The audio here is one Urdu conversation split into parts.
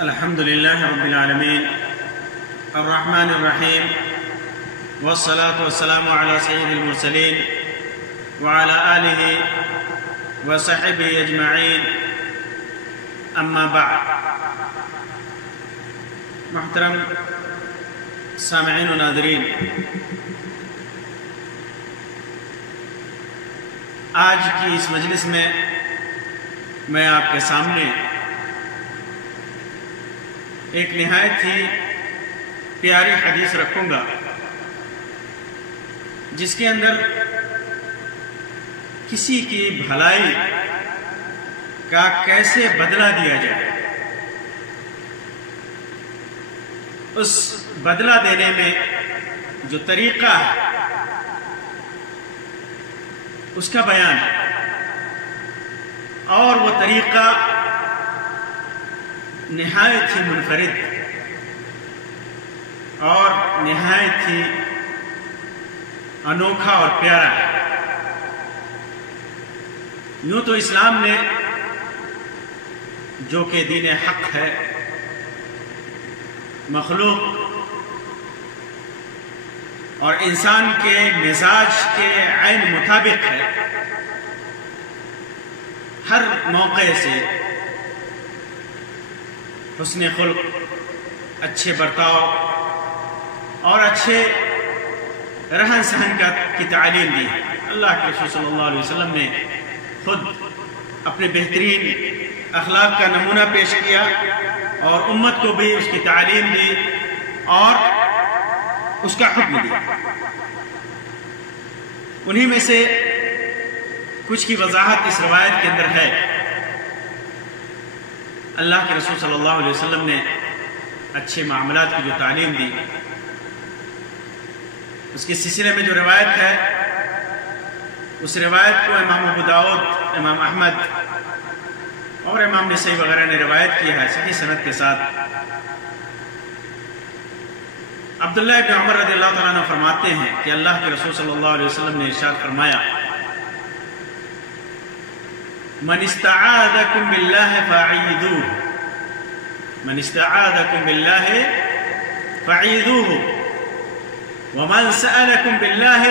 الحمد لله رب العالمين الرحمن الرحيم والصلاة والسلام على سيد المرسلين وعلى آله وصحبه أجمعين أما بعد. محترم سامعین و ناظرین، آج کی اس مجلس میں آپ کے سامنے ایک نہایت ہی پیاری حدیث رکھوں گا جس کے اندر کسی کی بھلائی کا کیسے بدلہ دیا جائے، اس بدلہ دینے میں جو طریقہ ہے اس کا بیان ہے، اور وہ طریقہ نہایت ہی منفرد اور نہایت ہی انوکھا اور پیارا ہے. یوں تو اسلام نے جو کہ دین حق ہے، مخلوق اور انسان کے مزاج کے عین مطابق ہے، ہر موقع سے حسن خلق، اچھے برتاؤ اور اچھے رہن سہن کی تعلیم دی. اللہ کے رسول صلی اللہ علیہ وسلم نے خود اپنے بہترین اخلاق کا نمونہ پیش کیا اور امت کو بھی اس کی تعلیم دی اور اس کا حکم دیا. انہی میں سے کچھ کی وضاحت اس روایت کے اندر ہے. اللہ کے رسول صلی اللہ علیہ وسلم نے اچھے معاملات کی جو تعلیم دی، اس کے سلسلے میں جو روایت ہے، اس روایت کو امام ابو داؤد، امام احمد اور امام نسائی وغیرہ نے روایت کی ہے صحیح سند کے ساتھ. عبداللہ ابن عمر رضی اللہ تعالیٰ عنہ فرماتے ہیں کہ اللہ کے رسول صلی اللہ علیہ وسلم نے ارشاد فرمایا: من استعاذکم باللہ فاعیذوہ، من استعاذکم باللہ فاعیذوہ، ومن سألکم باللہ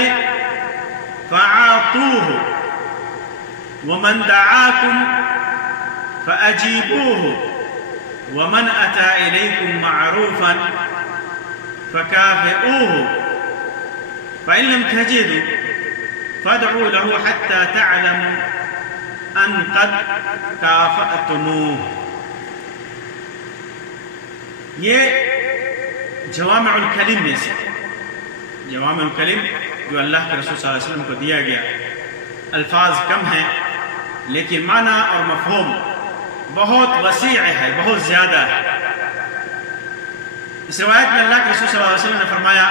فاعطوہ، ومن دعاکم فأجیبوہ، ومن أتى إليكم معروفا فكافئوه، فإن لم تجدوا فادعوا له حتى تعلموا ان قد کافأتموه. یہ جوامع الکلم میں سے، جوامع الکلم جو اللہ کے رسول صلی اللہ علیہ وسلم کو دیا گیا، الفاظ کم ہیں لیکن معنی اور مفہوم بہت وسیع ہے، بہت زیادہ ہے. اس روایت میں اللہ کے رسول صلی اللہ علیہ وسلم نے فرمایا: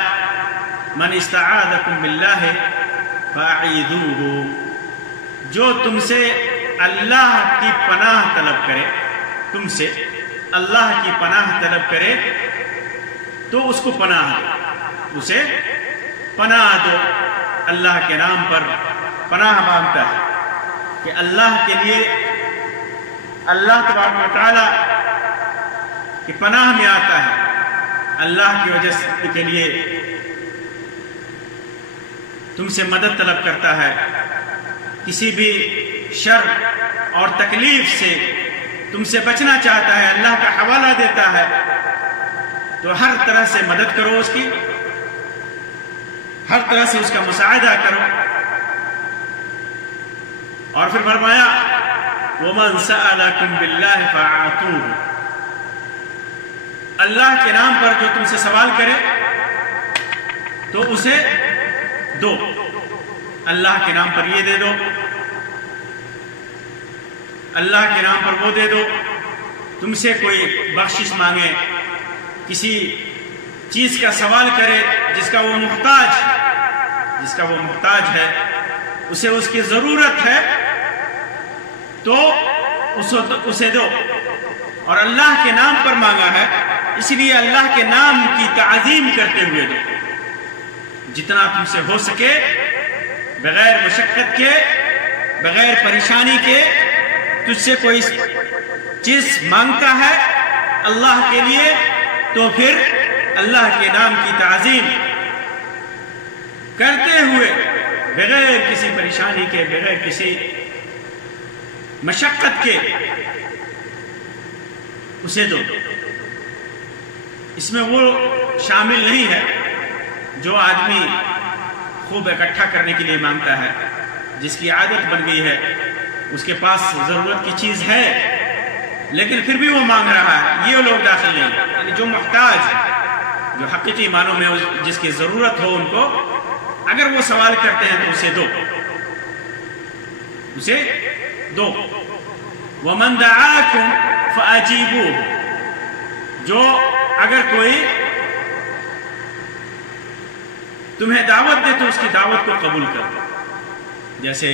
من استعاذکم باللہ فاعیذوہ، جو تم سے اللہ کی پناہ طلب کرے، تم سے اللہ کی پناہ طلب کرے تو اس کو پناہ دو، اسے پناہ دو. اللہ کے نام پر پناہ مانگتا ہے کہ اللہ کے لیے، اللہ تبارک و تعالیٰ کی پناہ میں آتا ہے، اللہ کی وجہ کے لیے تم سے مدد طلب کرتا ہے، کسی بھی شر اور تکلیف سے تم سے بچنا چاہتا ہے، اللہ کا حوالہ دیتا ہے، تو ہر طرح سے مدد کرو اس کی، ہر طرح سے اس کا مساعدہ کرو. اور پھر فرمایا: وَمَنْ سَأَلَكُمْ بِاللَّهِ فَاعْطُوهُ، اللہ کے نام پر جو تم سے سوال کرے تو اسے دو. اللہ کے نام پر یہ دے دو، اللہ کے نام پر وہ دے دو. تم سے کوئی بخشش مانگے، کسی چیز کا سوال کرے جس کا وہ محتاج ہے، اسے اس کی ضرورت ہے تو اسے دو. اور اللہ کے نام پر مانگا ہے، اس لیے اللہ کے نام کی تعظیم کرتے ہوئے دو. جتنا تم سے ہو سکے، بغیر مشقت کے، بغیر پریشانی کے تجھ سے کوئی چیز مانگتا ہے، اللہ کے لیے تو پھر اللہ کے نام کی تعظیم کرتے ہوئے بغیر کسی پریشانی کے، بغیر کسی مشقت کے اسے دو۔ اس میں وہ شامل نہیں ہے جو آدمی خوب اکٹھا کرنے کے لیے مانگتا ہے، جس کی عادت بن گئی ہے، اس کے پاس ضرورت کی چیز ہے لیکن پھر بھی وہ مانگ رہا ہے، یہ لوگ داخل نہیں۔ یعنی جو محتاج، جو حقیقی معنوں میں جس کی ضرورت ہو، ان کو اگر وہ سوال کرتے ہیں تو اسے دو، اسے دو۔ وَمَن دَعَاكُمْ فَأَجِيبُوهُ، جو اگر کوئی تمہیں دعوت دے تو اس کی دعوت کو قبول کرو، جیسے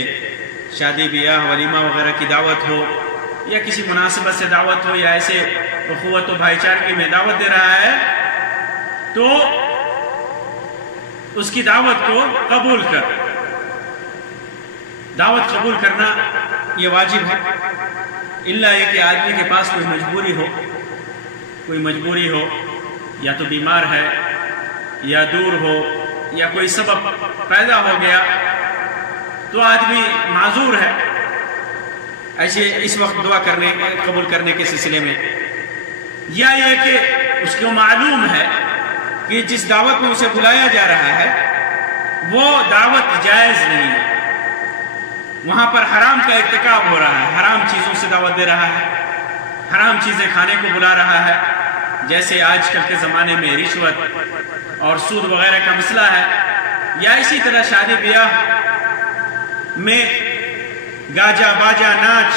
شادی بیاہ ولیمہ وغیرہ کی دعوت ہو، یا کسی مناسبت سے دعوت ہو، یا ایسے اخوت و بھائی چارگی میں دعوت دے رہا ہے تو اس کی دعوت کو قبول کر۔ دعوت قبول کرنا یہ واجب ہے، الا یہ کہ آدمی کے پاس کوئی مجبوری ہو، یا تو بیمار ہے، یا دور ہو، یا کوئی سبب پیدا ہو گیا تو آدمی معذور ہے ایسے اس وقت دعا قبول کرنے کے سلسلے میں، یا یہ کہ اس کو معلوم ہے کہ جس دعوت میں اسے بلایا جا رہا ہے وہ دعوت جائز نہیں ہے، وہاں پر حرام کا ارتکاب ہو رہا ہے، حرام چیزوں سے دعوت دے رہا ہے، حرام چیزیں کھانے کو بلا رہا ہے، جیسے آج کل کے زمانے میں رشوت اور سود وغیرہ کا مسئلہ ہے، یا اسی طرح شادی بیاہ میں گاجا باجا ناچ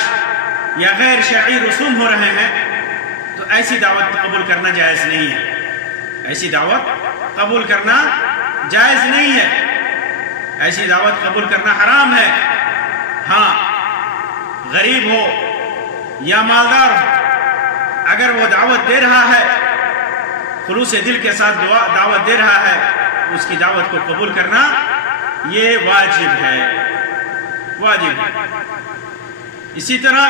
یا غیر شرعی رسوم ہو رہے ہیں، تو ایسی دعوت قبول کرنا جائز نہیں ہے، ایسی دعوت قبول کرنا جائز نہیں ہے، ایسی دعوت قبول کرنا حرام ہے۔ ہاں، غریب ہو یا مالدار ہو، اگر وہ دعوت دے رہا ہے، خلوص دل کے ساتھ دعوت دے رہا ہے، اس کی دعوت کو قبول کرنا یہ واجب ہے، واجب ہے۔ اسی طرح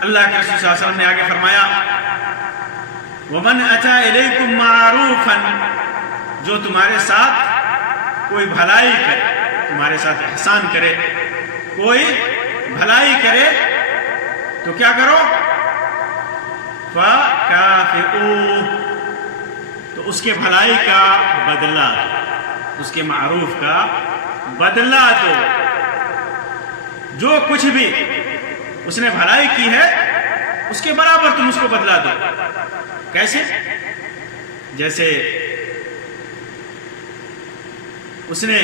اللہ کے رسول صلی اللہ علیہ وسلم نے آگے فرمایا وَمَنْ أَتَى إِلَيْكُمْ مَعْرُوفًا، جو تمہارے ساتھ کوئی بھلائی کرے، تمہارے ساتھ احسان کرے، کوئی بھلائی کرے تو کیا کرو؟ فَكَافِئُوهُ، تو اس کے بھلائی کا بدلہ دو، اس کے معروف کا بدلہ دو۔ جو کچھ بھی اس نے بھلائی کی ہے اس کے برابر تم اس کو بدلہ دو۔ کیسے؟ جیسے اس نے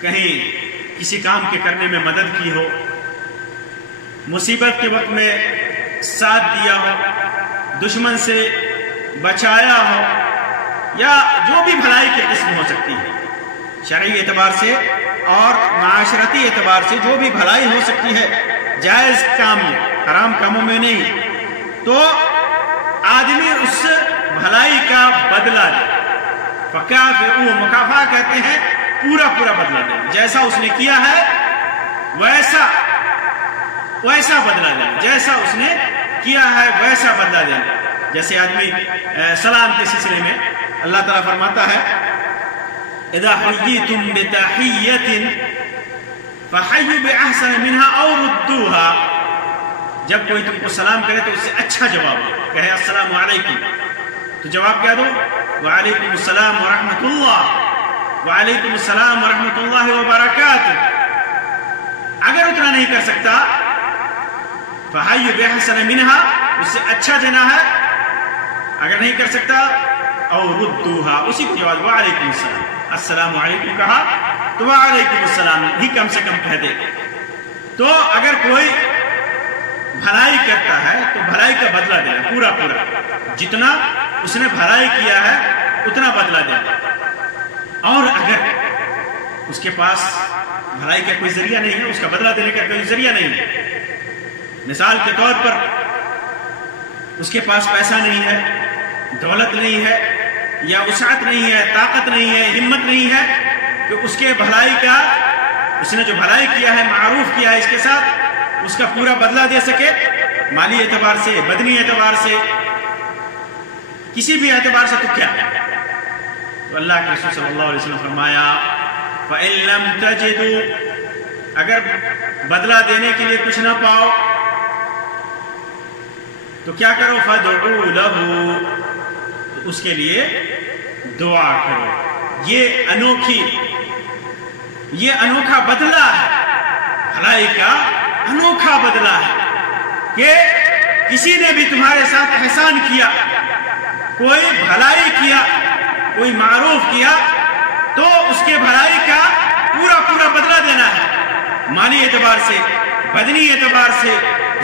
کہیں کسی کام کے کرنے میں مدد کی ہو، مصیبت کے وقت میں ساتھ دیا ہو، دشمن سے بچایا ہو، یا جو بھی بھلائی کی قسم ہو سکتی ہے شرعی اعتبار سے اور معاشرتی اعتبار سے، جو بھی بھلائی ہو سکتی ہے جائز کام میں، حرام کاموں میں نہیں، تو آدمی اس بھلائی کا بدلہ دے۔ فَكَافِئُوهُ، مکافہ کہتے ہیں پورا بدلہ دے، جیسا اس نے کیا ہے ویسا بدلہ دے، جیسا اس نے کیا ہے ویسا بدلہ دے۔ جیسے آدمی سلام کے سلسلے میں اللہ تعالیٰ فرماتا ہے اذا حییتم بتحیۃ فحیوا باحسن منها او ردوها، جب کوئی تم کو سلام کرے تو اس سے اچھا جواب دو، کہے السلام علیکم تو جواب کیا دو؟ وعلیکم السلام ورحمۃ اللہ، وعلیکم السلام ورحمۃ اللہ وبرکاتہ۔ اگر اتنا نہیں کر سکتا فحیوا باحسن منها، اس سے اچھا دینا ہے، اگر نہیں کر سکتا او ردوها، اسی کو جواب وعلیکم السلام، السلام علیکم کہا تو وعلیکم السلام ہی کم سے کم کہہ دے۔ تو اگر کوئی بھلائی کرتا ہے تو بھلائی کا بدلہ دینا پورا، جتنا اس نے بھلائی کیا ہے اتنا بدلہ دینا۔ اور اگر اس کے پاس بھلائی کا کوئی ذریعہ نہیں ہے، اس کا بدلہ دینے کا کوئی ذریعہ نہیں ہے، مثال کے طور پر اس کے پاس پیسہ نہیں ہے، دولت نہیں ہے، یا وسعت نہیں ہے، طاقت نہیں ہے، ہمت نہیں ہے کہ اس کے بھلائی کا، اس نے جو بھلائی کیا ہے، معروف کیا ہے، اس کے ساتھ اس کا پورا بدلہ دے سکے، مالی اعتبار سے، بدنی اعتبار سے، کسی بھی اعتبار سے تو کیا ہے؟ تو اللہ کے رسول صلی اللہ علیہ وسلم فرمایا فَإِن لَمْ تَجِدُوا، اگر بدلہ دینے کے لیے کچھ نہ پاؤ تو کیا کرو؟ فَادْعُوا لَهُ، تو اس کے لیے دعا کرو۔ یہ انوکھا بدلہ ہے، بھلائی کا انوکھا بدلہ ہے کہ کسی نے بھی تمہارے ساتھ احسان کیا، کوئی بھلائی کیا، کوئی معروف کیا، تو اس کے بھلائی کا پورا بدلہ دینا ہے، مالی اعتبار سے، بدنی اعتبار سے،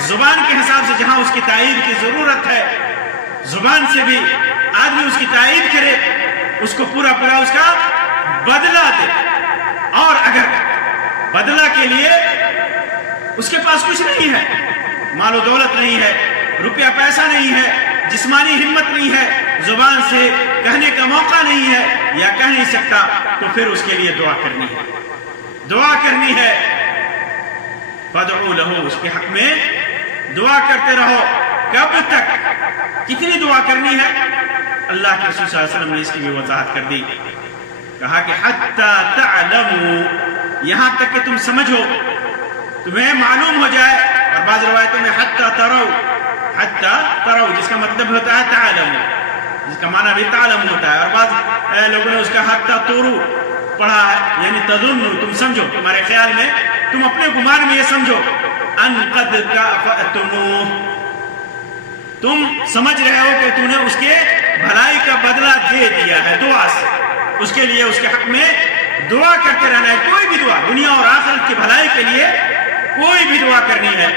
زبان کے حساب سے جہاں اس کی تائید کی ضرورت ہے، زبان سے بھی آدمی اس کی تائید کرے، اس کو پورا اس کا بدلہ دے۔ اور اگر بدلہ کے لیے اس کے پاس کچھ نہیں ہے، مال و دولت نہیں ہے، روپیہ پیسہ نہیں ہے، جسمانی ہمت نہیں ہے، زبان سے کہنے کا موقع نہیں ہے یا کہہ نہیں سکتا، تو پھر اس کے لیے دعا کرنی ہے، دعا کرنی ہے۔ فَادْعُوا لَهُ، اس کے حق میں دعا کرتے رہو۔ کب تک؟ کتنی دعا کرنی ہے؟ اللہ کے رسول صلی اللہ علیہ وسلم نے اس کی بھی وضاحت کر دی، کہا کہ حَتَّى تَعْلَمُوا، یہاں تک کہ تم سمجھو، تمہیں معلوم ہو جائے، اور بعض روایتوں میں حَتَّى تَرَوْا، جس کا مطلب ہوتا ہے تعلموا، جس کا معنی بھی تعلم ہوتا ہے، اور بعض لوگوں نے اس کا حَتَّى تُرُوا پڑھا ہے، یعنی تظنوا، تم سمجھو، تمہارے خیال میں، تم اپنے گمان میں یہ سمجھو، ان قد کافأتموہ، تم سمجھ رہے ہو کہ تم نے اس کے بھلائی کا بدلہ دے دیا ہے دعا سے، اس کے لیے اس کے حق میں دعا کرتے رہنا ہے، کوئی بھی دعا، دنیا اور آخرت کی بھلائی کے لیے کوئی بھی دعا کرنی ہے۔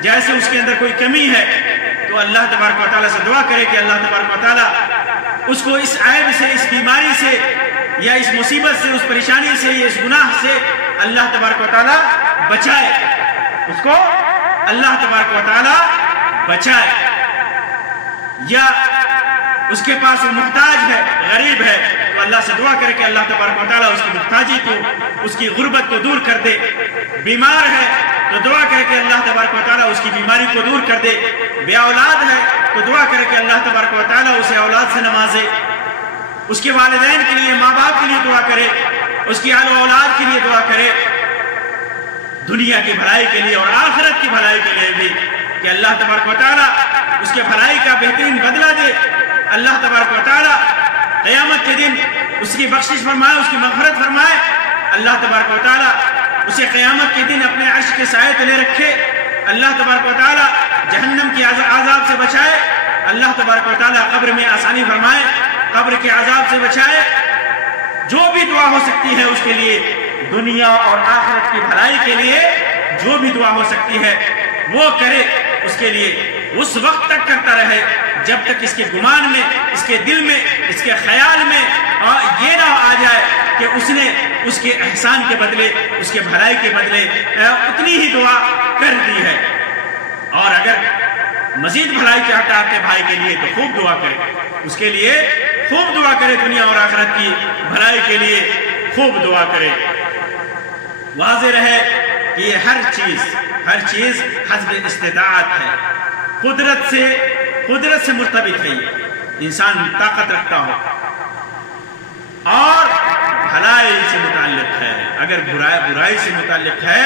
جیسے اس کے اندر کوئی کمی ہے تو اللہ تبارک و تعالیٰ سے دعا کرے کہ اللہ تبارک و تعالیٰ اس کو اس عیب سے، اس بیماری سے، یا اس مصیبت سے، اس پریشانی سے، یا اس گناہ سے اللہ تبارک و تعالیٰ بچائے، اس کو اللہ تبارک و تعالیٰ بچائے۔ یا اس کے پاس وہ محتاج ہے، غریب ہے، تو اللہ سے دعا کرے کہ اللہ تبارک و تعالیٰ اس کی محتاجی کو، اس کی غربت کو دور کر دے۔ بیمار ہے تو دعا کرے کہ اللہ تبارک و تعالیٰ اس کی بیماری کو دور کر دے۔ بے اولاد ہے تو دعا کرے کہ اللہ تبارک و تعالیٰ اسے اولاد سے نوازے۔ اس کے والدین کے لیے، ماں باپ کے لیے دعا کرے، اس کی اہل و اولاد کے لیے دعا کرے، دنیا کی بھلائی کے لیے اور آخرت کی بھلائی کے لیے بھی، کہ اللہ تبارک و تعالیٰ اس کے بھلائی کا بہترین بدلہ دے۔ اللہ تبارک و تعالیٰ قیامت کے دن اس کی بخشش فرمائے، اس کی مغفرت فرمائے۔ اللہ تبارک و تعالیٰ اسے قیامت کے دن اپنے عرش کے سائے تلے رکھے۔ اللہ تبارک و تعالیٰ جہنم کی عذاب سے بچائے۔ اللہ تبارک و تعالیٰ قبر میں آسانی فرمائے، قبر کے عذاب سے بچائے۔ جو بھی دعا ہو سکتی ہے اس کے لیے، دنیا اور آخرت کی بھلائی کے لیے جو بھی دعا ہو سکتی ہے وہ کرے، اس کے لیے اس وقت تک کرتا رہے جب تک اس کے گمان میں، اس کے دل میں، اس کے خیال میں یہ نہ آ جائے کہ اس نے اس کے احسان کے بدلے، اس کے بھلائی کے بدلے اتنی ہی دعا کر دی ہے۔ اور اگر مزید بھلائی چاہتا ہے اپنے بھائی کے لیے تو خوب دعا کرے، اس کے لیے خوب دعا کرے، دنیا اور آخرت کی بھلائی کے لیے خوب دعا کرے۔ واضح رہے کہ یہ ہر چیز حسب استطاعت ہے، قدرت سے مرتبط ہے۔ یہ انسان طاقت رکھتا ہو اور بھلائی سے متعلق ہے، اگر برائی سے متعلق ہے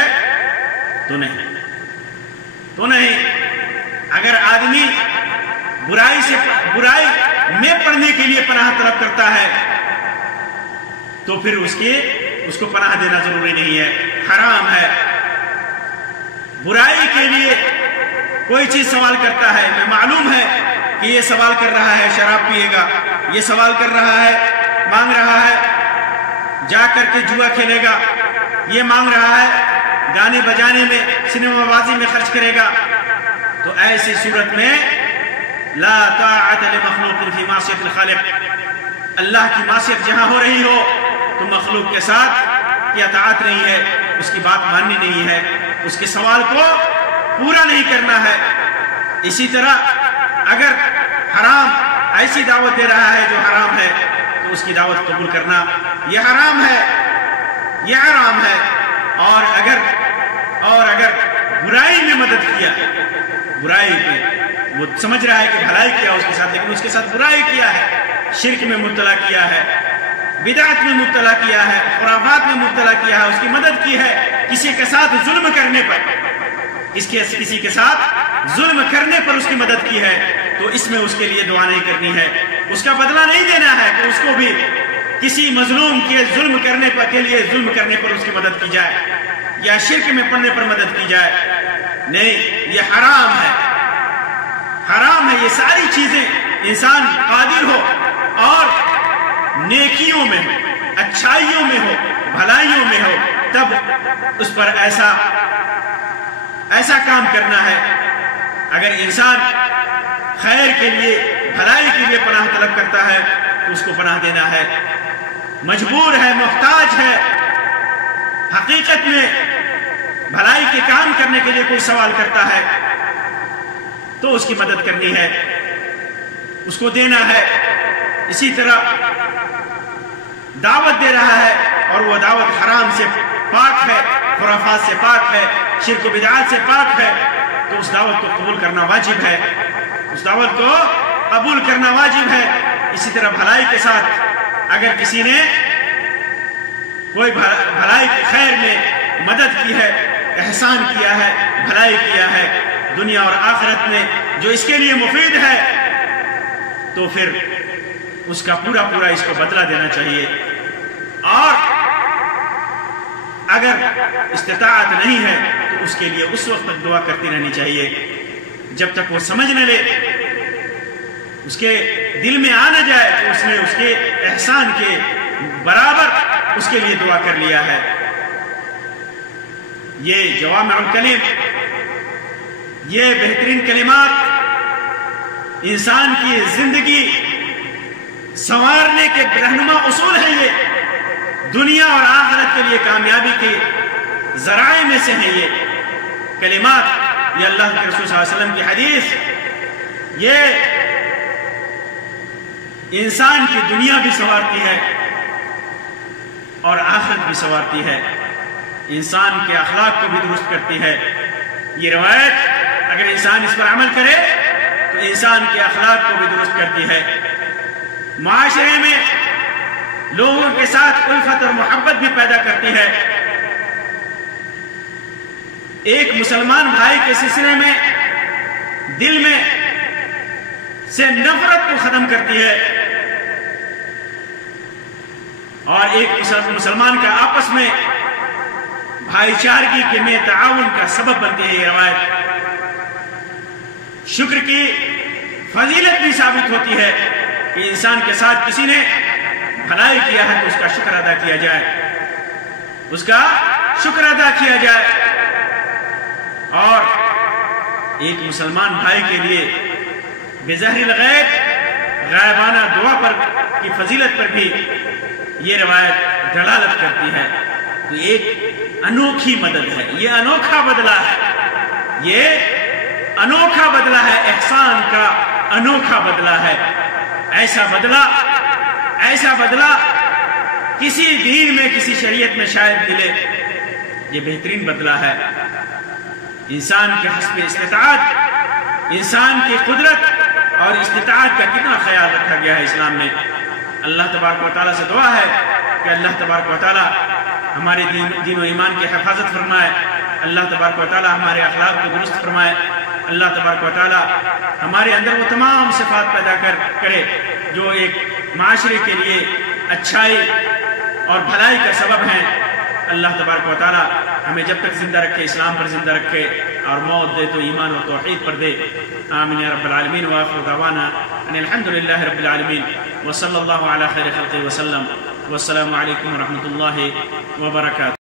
تو نہیں۔ اگر آدمی برائی میں پڑھنے کے لیے پناہ طلب کرتا ہے تو پھر اس کو پناہ دینا ضروری نہیں ہے، حرام ہے۔ برائی کے لیے کوئی چیز سوال کرتا ہے، میں معلوم ہے کہ یہ سوال کر رہا ہے شراب پیے گا، یہ سوال کر رہا ہے، مانگ رہا ہے جا کر کے جوا کھیلے گا، یہ مانگ رہا ہے گانے بجانے میں، سنیما بازی میں خرچ کرے گا، تو ایسی صورت میں لا طاعت لمخلوق فی معصیت الخالق، اللہ کی معصیت جہاں ہو رہی ہو تو مخلوق کے ساتھ یہ اطاعت نہیں ہے، اس کی بات ماننی نہیں ہے، اس کے سوال کو پورا نہیں کرنا ہے۔ اسی طرح اگر حرام ایسی دعوت دے رہا ہے جو حرام ہے تو اس کی دعوت قبول کرنا یہ حرام ہے۔ اور اگر برائی میں مدد کیا، برائی پہ، وہ سمجھ رہا ہے کہ بھلائی کیا اس کے ساتھ، لیکن اس کے ساتھ برائی کیا ہے، شرک میں مبتلا کیا ہے، بدعت میں مبتلا کیا ہے، خرافات میں مبتلا کیا ہے، اس کی مدد کی ہے کسی کے ساتھ ظلم کرنے پر، کسی کے ساتھ ظلم کرنے پر اس کی مدد کی ہے، تو اس میں اس کے لیے دعا نہیں کرنی ہے، اس کا بدلہ نہیں دینا ہے کہ اس کو بھی کسی مظلوم کے ظلم کرنے پر کے لیے ظلم کرنے پر اس کی مدد کی جائے یا شرک میں پڑنے پر مدد کی جائے، نہیں، یہ حرام ہے، حرام ہے۔ یہ ساری چیزیں انسان قادر ہو اور نیکیوں میں ہو، اچھائیوں میں ہو، بھلائیوں میں ہو، تب اس پر ایسا کام کرنا ہے۔ اگر انسان خیر کے لیے، بھلائی کے لیے پناہ طلب کرتا ہے تو اس کو پناہ دینا ہے، مجبور ہے، محتاج ہے، حقیقت میں بھلائی کے کام کرنے کے لیے کوئی سوال کرتا ہے تو اس کی مدد کرنی ہے، اس کو دینا ہے۔ اسی طرح دعوت دے رہا ہے اور وہ دعوت حرام سے پاک ہے، خرافات سے پاک ہے، شرک و بدعات سے پاک ہے، تو اس دعوت کو قبول کرنا واجب ہے، اس دعوت کو قبول کرنا واجب ہے۔ اسی طرح بھلائی کے ساتھ اگر کسی نے کوئی بھلائی کی خیر میں مدد کی ہے، احسان کیا ہے، بھلائی کیا ہے دنیا اور آخرت میں جو اس کے لیے مفید ہے، تو پھر اس کا پورا اس کو بدلہ دینا چاہیے۔ اور اگر استطاعت نہیں ہے تو اس کے لیے اس وقت تک دعا کرتی رہنی چاہیے جب تک وہ سمجھ نہ لے، اس کے دل میں آ نہ جائے تو اس نے اس کے احسان کے برابر اس کے لیے دعا کر لیا ہے۔ یہ جوامع الکلم، یہ بہترین کلمات انسان کی زندگی سنوارنے کے رہنما اصول ہیں، یہ دنیا اور آخرت کے لیے کامیابی کے ذرائع میں سے ہیں یہ کلمات۔ یہ اللہ کے رسول صلی اللہ علیہ وسلم کی حدیث، یہ انسان کی دنیا بھی سنوارتی ہے اور آخرت بھی سنوارتی ہے، انسان کے اخلاق کو بھی درست کرتی ہے۔ یہ روایت اگر انسان اس پر عمل کرے تو انسان کے اخلاق کو بھی درست کرتی ہے، معاشرے میں لوگوں کے ساتھ الفت اور محبت بھی پیدا کرتی ہے، ایک مسلمان بھائی کے سلسلے میں دل میں سے نفرت کو ختم کرتی ہے، اور ایک مسلمان کا آپس میں بھائی چارگی کے میں تعاون کا سبب بنتی ہے۔ یہ روایت شکر کی فضیلت بھی ثابت ہوتی ہے کہ انسان کے ساتھ کسی نے بھلائی کیا ہے تو اس کا شکر ادا کیا جائے، اس کا شکر ادا کیا جائے، اور ایک مسلمان بھائی کے لیے بظاہر الغیب غائبانہ دعا پر کی فضیلت پر بھی یہ روایت دلالت کرتی ہے۔ تو ایک انوکھی مدد ہے، یہ انوکھا بدلہ ہے، یہ انوکھا بدلہ ہے، احسان کا انوکھا بدلہ ہے۔ ایسا بدلہ کسی دین میں، کسی شریعت میں شاید ملے، یہ بہترین بدلہ ہے۔ انسان کے حسب استطاعت، انسان کی قدرت اور استطاعت کا کتنا خیال رکھا گیا ہے اسلام میں۔ اللہ تبارک و تعالیٰ سے دعا ہے کہ اللہ تبارک و تعالیٰ ہمارے دین و ایمان کی حفاظت فرمائے، اللہ تبارک و تعالیٰ ہمارے اخلاق کو درست فرمائے، اللہ تبارک و تعالیٰ ہمارے اندر وہ تمام صفات پیدا کرے جو ایک معاشرے کے لیے اچھائی اور بھلائی کا سبب ہیں۔ اللہ تبارک و تعالیٰ ہمیں جب تک زندہ رکھے اسلام پر زندہ رکھے، اور موت دے تو ایمان و توحید پر دے۔ آمین یا رب العالمین، وآخر دعوانا ان الحمدللہ رب العالمین، وصلی اللہ علی خیر خلقہ وسلم، والسلام علیکم ورحمۃ اللہ وبرکاتہ۔